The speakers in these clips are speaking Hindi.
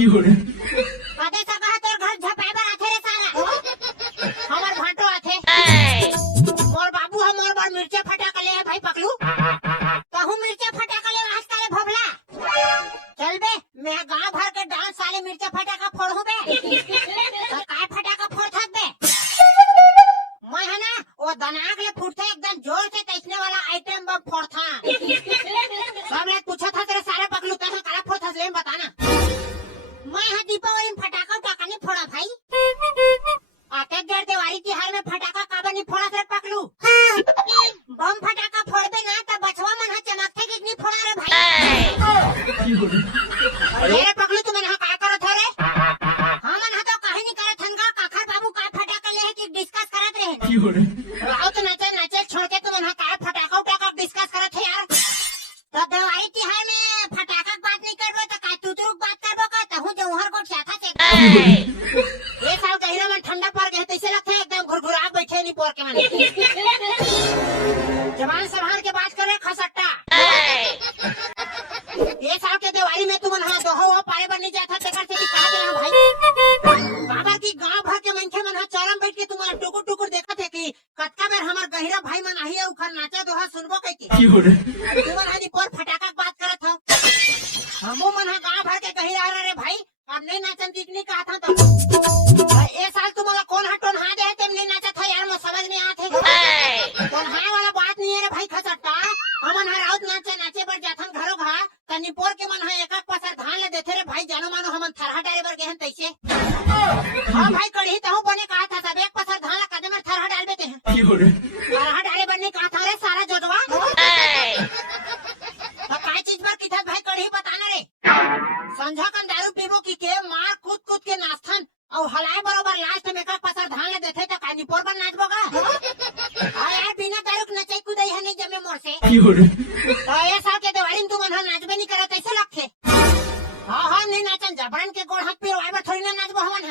कदे सका तोर घर झपाए बर आथे रे सारा हमर भाटो आथे मोर बाबू ह मोर बर मिर्चा फटा कले है भाई पकलू कहूं मिर्चा फटा कले आज काले भोबला चल बे मैं गांव भर के डांस साले मिर्चा फटा का फोड़ू बे तो काय फटा का फोड़ थक बे मैं है ना वो दनाक ले फूटते एकदम जोर से तैसने वाला आइटम बम फोड़ था सब ने पूछा था तेरे सारे पकलू तक काला फोड़ था ले बताना मैं हाँ दीपावली में फटाका उटाका नहीं फोड़ा भाई आते देर दिवाली तिहार में फटाका काबर नहीं फोड़ा सर पकलू बम फटाका फोड़ दे ना तब बचवा मन हाँ चमकते कि नहीं फोड़ा रे भाई अरे पकलू तू मन हाँ काय करो थे रे हाँ मन हाँ तो कहीं नहीं करे थनगा काखर बाबू काय फटाका ले है कि डिस्कस करत रहे राव तो नाचे नाचे छोड़ के तू मन हाँ काय फटाका उटाका डिस्कस करत है यार तो दिवाली तिहार में फटाका बात नहीं करबो तो काय तुतुरुक बात करबो का तहु जो हर को चाथा से ये साल कहिरा में ठंडा पड़ गया तैसे लगता है एकदम घुरघुरा बैठे नहीं पोर के माने जवान संभाल के बात करे खसट्टा ये साल के दिवाली में तुम हां दोहो पारे बन नहीं जाता तेकर से कहा देना भाई बाबा की गांव भर के मनखे मन चरम बैठ के तुम्हारा टुकुर टुकुर देखत है कि कतका बेर हमर गहिरा भाई मन आही उखर नाचा दोहा सुनबो कहि के तुम हां पोर फटाका बात करत हो हमो मन गांव भर के गहिरा रे भाई अब नहीं नाचन दिखनी कहा था तो ये साल तुम्हारा कौन हटोन हाँ दे तुम नहीं नाचा था यार मुझे समझ नहीं आते कौन हाँ वाला बात नहीं है रे भाई खसट्टा हमन हर रात नाचे नाचे पर जाथन घरो घा तनी पोर के मन है एक पसर धान ले देथे रे भाई जानो मानो हमन थरहा डाले बर गेहन तैसे हां भाई कढ़ी तहु बने कहा था सब एक पसर धान ला कदम में थरहा डाल देते हैं थरहा डाले बर नहीं कहा था रे सारा जोजवा तो काय चीज पर किधर भाई कढ़ी बताना रे संझा कन दारू पीबो की के मार कूद कूद के नाचथन और हलाए बरोबर लास्ट में का पसर धान ले देथे त कानी पोर पर नाचबो का आ यार बिना दारू के नचै कुदै है नहीं जमे मोर से तो ये साल के दिवाली तू मन नाचबे नहीं करत ऐसे लगथे हां हां नहीं नाचन जबरन के गोड़ हाथ पिरवाए बर थोड़ी ना नाचबो हमन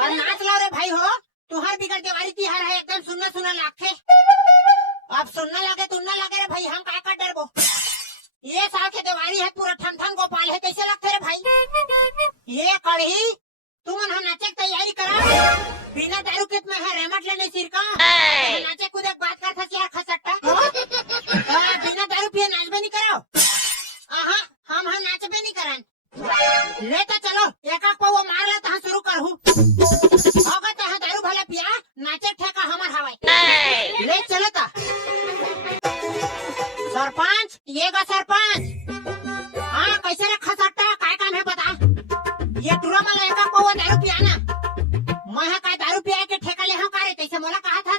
और नाच लो रे भाई हो तुहर बिगड़ दिवाली तिहार है एकदम सुनना सुनना लागथे अब सुनना लगे तुनना लगे रे भाई हम का कर डरबो ये साल के दिवाली है पूरा ठन ठन गोपाल है कैसे लगते रे भाई ये कढ़ी तू मन हम नाचे की तैयारी करा बिना दारू के में है रेमट लेने सिर का नाचे कूदे बात कर था यार खसट्टा बिना दारू पिए नाचबे नहीं करो हम नाचबे नहीं करन ले तो चलो एक पौवा मार ले तहां शुरू करहू होगा तहां दारू भले पिया नाचे ठेका हमर हवाई ले चलो ता सरपंच ये का सरपंच हाँ कैसे रे खसट्टा काय काम है बता ये टूरा माला एक पौवा दारू पियाना मैं काय दारू पिया के ठेका ले हम करे तैसे मोला कहा था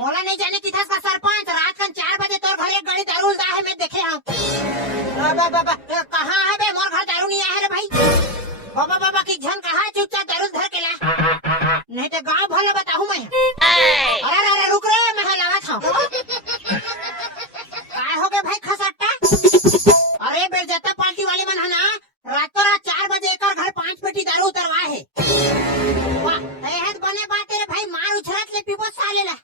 मोला नहीं जाने की था का सरपंच रात कन 4 बजे तोर घर एक गाड़ी दारू दा है मैं देखे हम बाबा कहां है बे मोर घर दारू नहीं आया रे भाई बाबा की झन कहां चुपचाप दारू धर के ला नहीं तो गांव भले बताऊं मैं अरे रुक रे मैं लावा था काय हो गए भाई खसट्टा अरे बेइज्जत पार्टी वाले मन है ना रातों रात 4 बजे एक घर 5 पेटी दारू उतरवा है वाह तहत बने बात रे भाई मार उछरत ले पीबो साले ला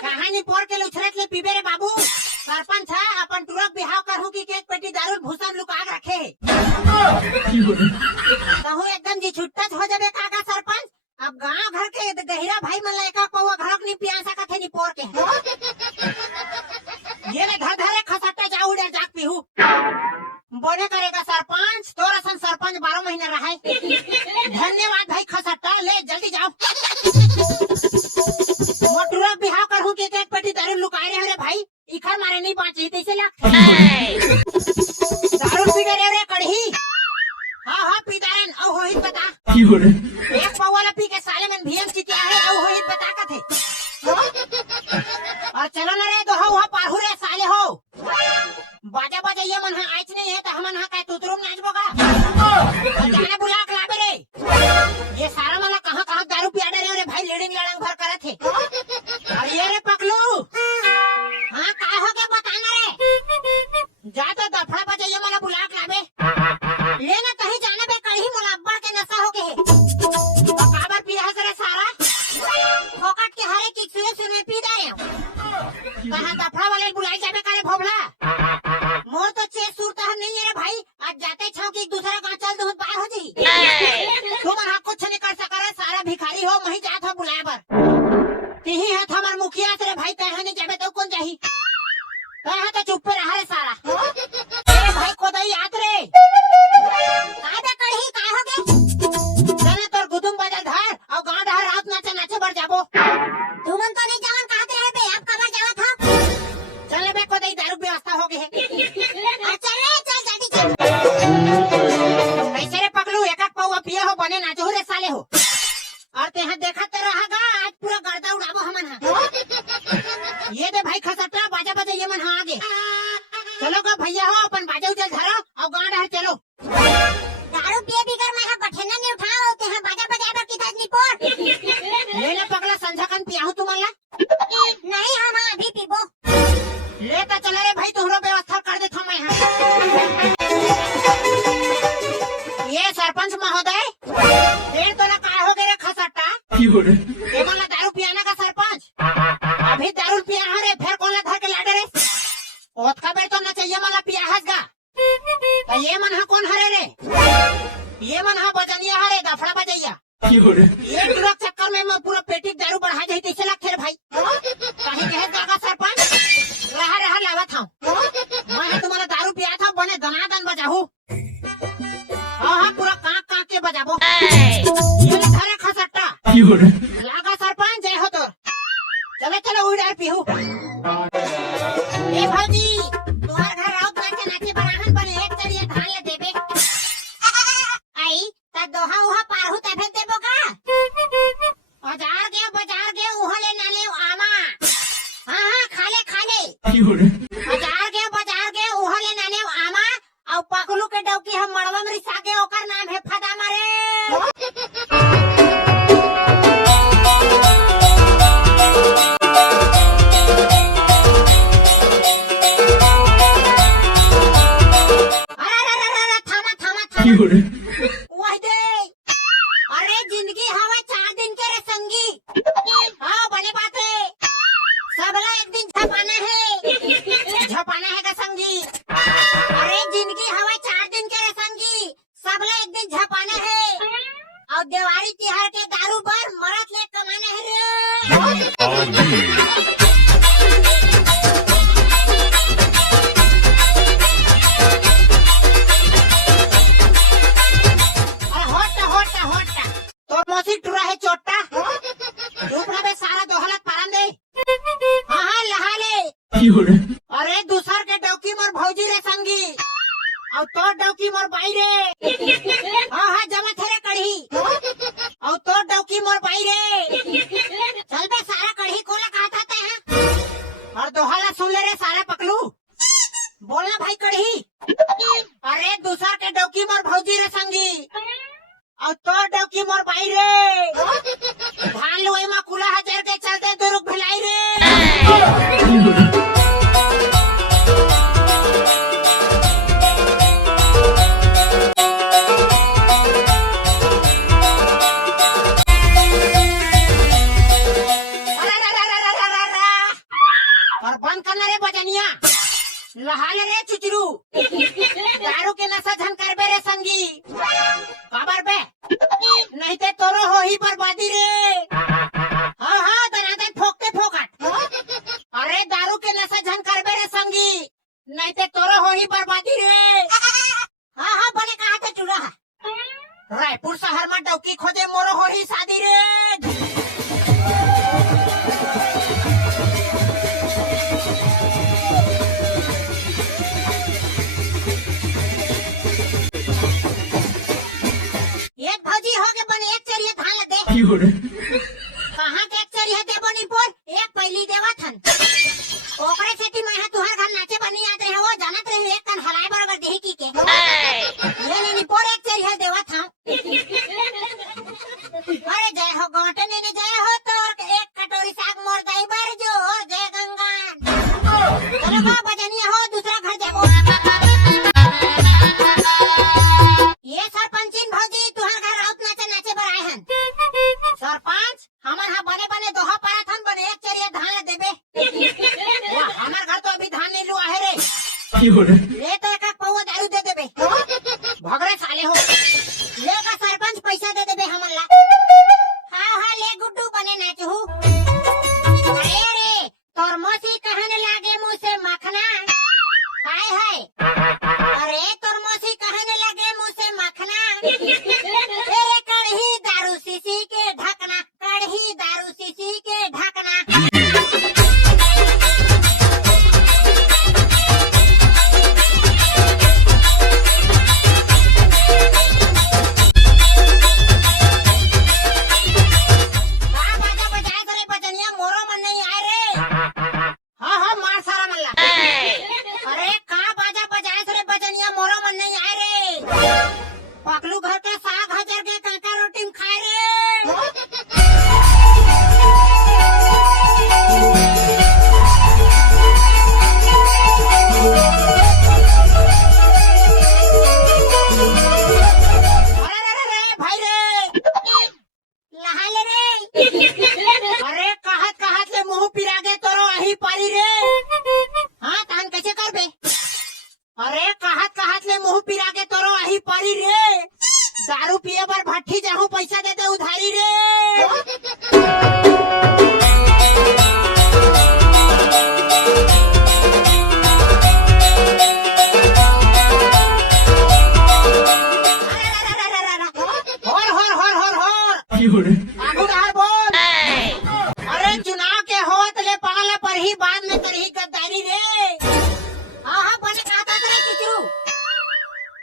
कहानी पोर के उछरत ले पीबे रे बाबू सरपंच है अपन तुरक बिहाव करहू की एक पेटी दारू भूसन लुका के रखे कहूं एकदम जी छुट्टा हो जाबे काका सरपंच अब गांव घर के गहिरा भाई मन ला एक पौवा घरक नहीं पिया सकत है नी पोर के ये ले धर धरे खसट्टा जाऊ उड़े जाक पीहू बोले करेगा सरपंच तोरा सन सरपंच 12 महीने रहा है धन्यवाद भाई खसट्टा ले जल्दी जाओ मोटुरा बिहाव करहूं के एक पेटी दारू लुकाए रहे रे भाई इखर मारे नहीं बाची तैसे लग दारू पी गए रे कढ़ी हां पीदारन औ होहित बता एक पौवा पी के साले में भीम चितिया है औ होहित बता का थे और चलो ना रे दोहा वहां पारहु रे साले हो बाजा बाजा ये मन है आइच नहीं है तो हमन हा काय तुतरुम नाचबो का जाने बुला के लाबे रे ये सारा मला कहां दारू पिया डरे रे भाई लीडिंग लड़ंग भर करत है अरे ये रे पकलू हां काय हो गया बताना रे जा तो दफड़ा बजा ये मला बुला के लाबे लेना कहीं जाने बे कहीं मोला अब्बड़ के नशा हो गए काबर पिया रे सारा फोकट के हरे की सुने पी दे कहां दफड़ा वाले बुलाई जाबे करे भोबला मोर तो चेस सूरत नहीं है रे भाई आज जाते छाव की एक दूसरे का चल दो मुखिया रे भाई कहे नहीं जाबे तो कौन जाही कहे तो चुप पे रहा रे सारा ए भाई कोदई आत रे काबे कढ़ी का हो गे चले तोर गुदुम बजा धार और गांव धार रात नाचे नाचे बढ़ जाबो तुमन तो नहीं जावन कहत रहे बे अब कबर जावत हो चले बे कोदई दारू व्यवस्था हो गई है चल रे चल जल्दी चल कैसे रे पगलू एक एक पौवा पिए हो बने नाचो रे साले हो और ते यहाँ देखा तो रहेगा आज पूरा गर्दा उड़ाबो हमन हा ये दे भाई खसटा बाजा बजा ये मन हा आगे चलो का भैया हो अपन बाजा उजल धरो और गांव डहर चलो दारू पिए बिगर मैं हा बठेना नहीं उठाओ ते यहाँ बाजा बजाए बर किधर नहीं पोर ले ले पगला संझकन पियाहू तुमन ला नहीं हम अभी पीबो ले तो चले रे भाई तोहरो व्यवस्था कर दे थमै हा ये सरपंच महोदय देर तो ना काय हो गए रे खसटा ये मन ला दारू पियाना का सरपंच अभी दारू पिया रे फिर कौन ला धर के लाडे रे ओत का बेर तो ना चाहिए मन ला पिया हसगा तो ये मन हा कौन हरे रे ये मन हा बजनिया हरे दफड़ा बजैया ये ट्रक चक्कर में मैं पूरा पेटी दारू बढ़ा जाई तैसे लगथे रे भाई कहीं कहे जागा सरपंच रहा रहा लावत हूं मैं तुम्हारा दारू पिया था बने दनादन बजाहू हाँ पूरा कांक कांक के बजाबो ये ले धरे खसट्टा लागा सरपंच जय हो तोर चले चलो उड़ार पीहू ए भाजी तुहार घर राउत नाचे नाचे बराहन बने एक चढ़िए धान ले देबे आई ता दोहा उहा पारहू तभे देबो का बाजार के उहा ले ना ले आमा हां खाले बाजार के उहा ले ना ले आमा और पकलू के डौकी हम मड़वा में रिसा के ओकर नाम है फदा मारे वही दे अरे जिंदगी हवा 4 दिन के रे संगी हाँ बने बात है सबला एक दिन झपाना है का संगी अरे जिंदगी हवा 4 दिन के रे संगी सबला एक दिन झपाना है और दिवाली तिहार के दारू पर मरत ले कमाना है रे मौसी टुरा है चोटा डूबना बे सारा दोहलत पारन दे हाँ लहा ले अरे दूसर के डौकी मोर भौजी रे संगी और तोर डौकी मोर बाई रे हाँ जमा थे रे कढ़ी और तोर डौकी मोर बाई रे चल बे सारा कढ़ी कोला कहता ते हैं और दोहला सुन ले रे सारा पकलू बोलना भाई कढ़ी अरे दूसर के डौकी मोर भौजी रे संगी और तो डौकी मोर बाई रे धान लोई मा कुला हजार के चलते दुरुक भिलाई रे और बंद करना रे बजनिया लहाले रे चुचरू दारू के नशा झनकर बे रे संगी खबर बे नहीं ते तोरो हो ही बर्बादी रे हाँ दनादन फोकते फोकट अरे दारू के नशा झनकर बे रे संगी नहीं ते तोरो हो ही बर्बादी रे हाँ बने कहा थे टूरा रायपुर शहर में डौकी खोजे मोरो हो ही शादी रे एक भौजी हो के बने एक चरिया धान दे कहाँ के एक चरिया दे बनी पोर एक पहली देवा थन ओकरे सेती मैं तुहार घर नाचे बनी याद रहे हो जानत रहे एक कन हलाए बराबर देही की के ये लेनी पोर एक चरिया देवा था अरे जय हो गोटे ने जय हो तोर एक कटोरी साग मोर दई बर जो जय गंगा चलो बा बजनिया हो दूसरा घर जाबो ये सरपंचिन भौजी तुहार घर राउत नाचे नाचे बराए हन सरपंच हमन हा बने बने दोहा पारा थन बने एक चरिया धान देबे वाह हमर घर तो अभी धान नहीं लुआ है रे ले तो एक पौवा दारू दे देबे भगरे साले हो ले का सरपंच पैसा दे देबे हमन ला हाँ ले गुड्डू बने नाचहू अरे ही बाद में करही गद्दारी रे। हाँ हाँ बने खाता रे चिचू।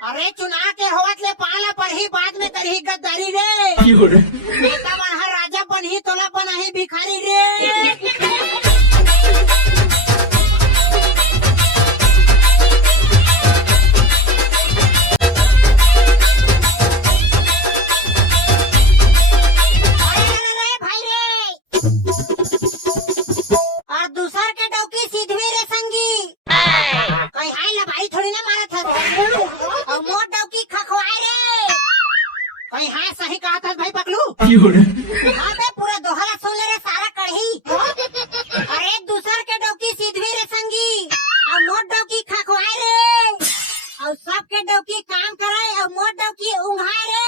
अरे चुना के होवत ले पाला पर ही बाद में करही गद्दारी रे। नेता मन हर राजा बनही तोला बनाही भिखारी रे। और दूसर के डौकी सीधवी रे संगी। कहीं हाय लबाई थोड़ी ना मारा था। और मोर डौकी खखवाए रे। कहीं हाय सही कहा था भाई पकलू। हाँ बे पूरा दोहरा सुन ले रे सारा कढ़ी। अरे दूसर के डौकी सीधवी रे संगी। और मोर डौकी खखवाए रे। और सब के डौकी काम कराए और मोर डौकी उंघाए रे।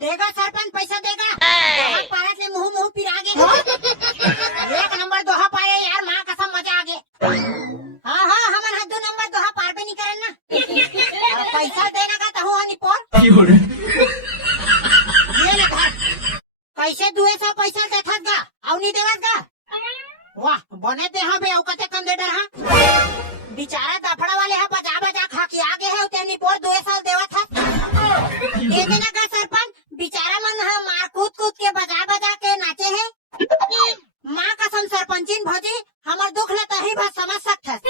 देगा सरपंच पैसा देगा। पारत ले मुँह मुँह पिरागे। एक नंबर दोहा पाए यार माँ कसम मजा आगे। हाँ हाँ हमन हा 2 नंबर दोहा पार भी नहीं करन ना। और पैसा देगा का तहु हनी पोर। ये ले धर। कैसे 200 पैसा देथत गा और नहीं देवत गा। वाह बने ते हाँ बे औकते कम दे डर हाँ। बेचारा दफड़ा वाले हा बजा बजा खा के आगे है उतनी पोर 200 देवत था। दे देना का सरपंच। बेचारा मन हा मार कूद कूद के बजा बजा के नाचे है। माँ कसम सरपंचिन भौजी हमर दुख ले तही बस समझ सकथस।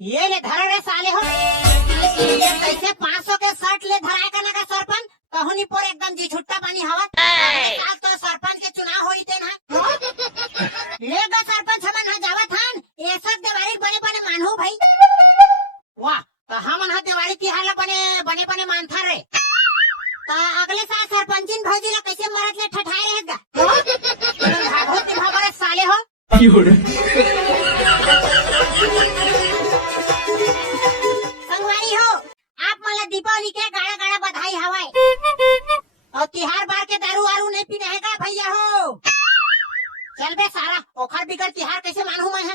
ये ले धर रे साले हो। ये कैसे 500 के शर्ट ले धराए का ना का सरपंच कहूनी पर एकदम जी छुट्टा पानी हवा। साल तो सरपंच के चुनाव होई थे ना। लेगा सरपंच हमन हा जावत हन ये सब देवारी बने बने मानहु भाई। वाह तो हमन हा देवारी तिहार ला बने बने मानथा रे। तो अगले साल सरपंचिन भौजी ला कैसे मरत ले ठठाए रहेगा। भागवत भागरे साले हो। संगवारी हो आप मला दीपावली के गाड़ा गाड़ा बधाई हवाए। और तिहार बार के दारू वारू नहीं पीने है का भैया हो। चल बे सारा ओखर बिगड़ तिहार कैसे मानू मैं है।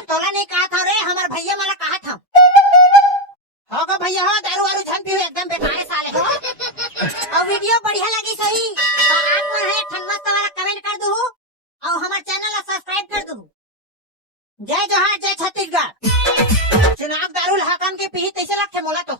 तोला नहीं कहा था रे हमार भैया मला कहा था। होगा भैया हो दारू वारू झन पी एकदम बेकार साले हो। और वीडियो बढ़िया लगी सही तो आप मन है ठनमत वाला कमेंट कर दो और हमारे चैनल ला सब्सक्राइब कर दो। जय जोहार जय छत्तीसगढ़। चुनाव दारू हकन के पीही तैसे रखे मोला तो।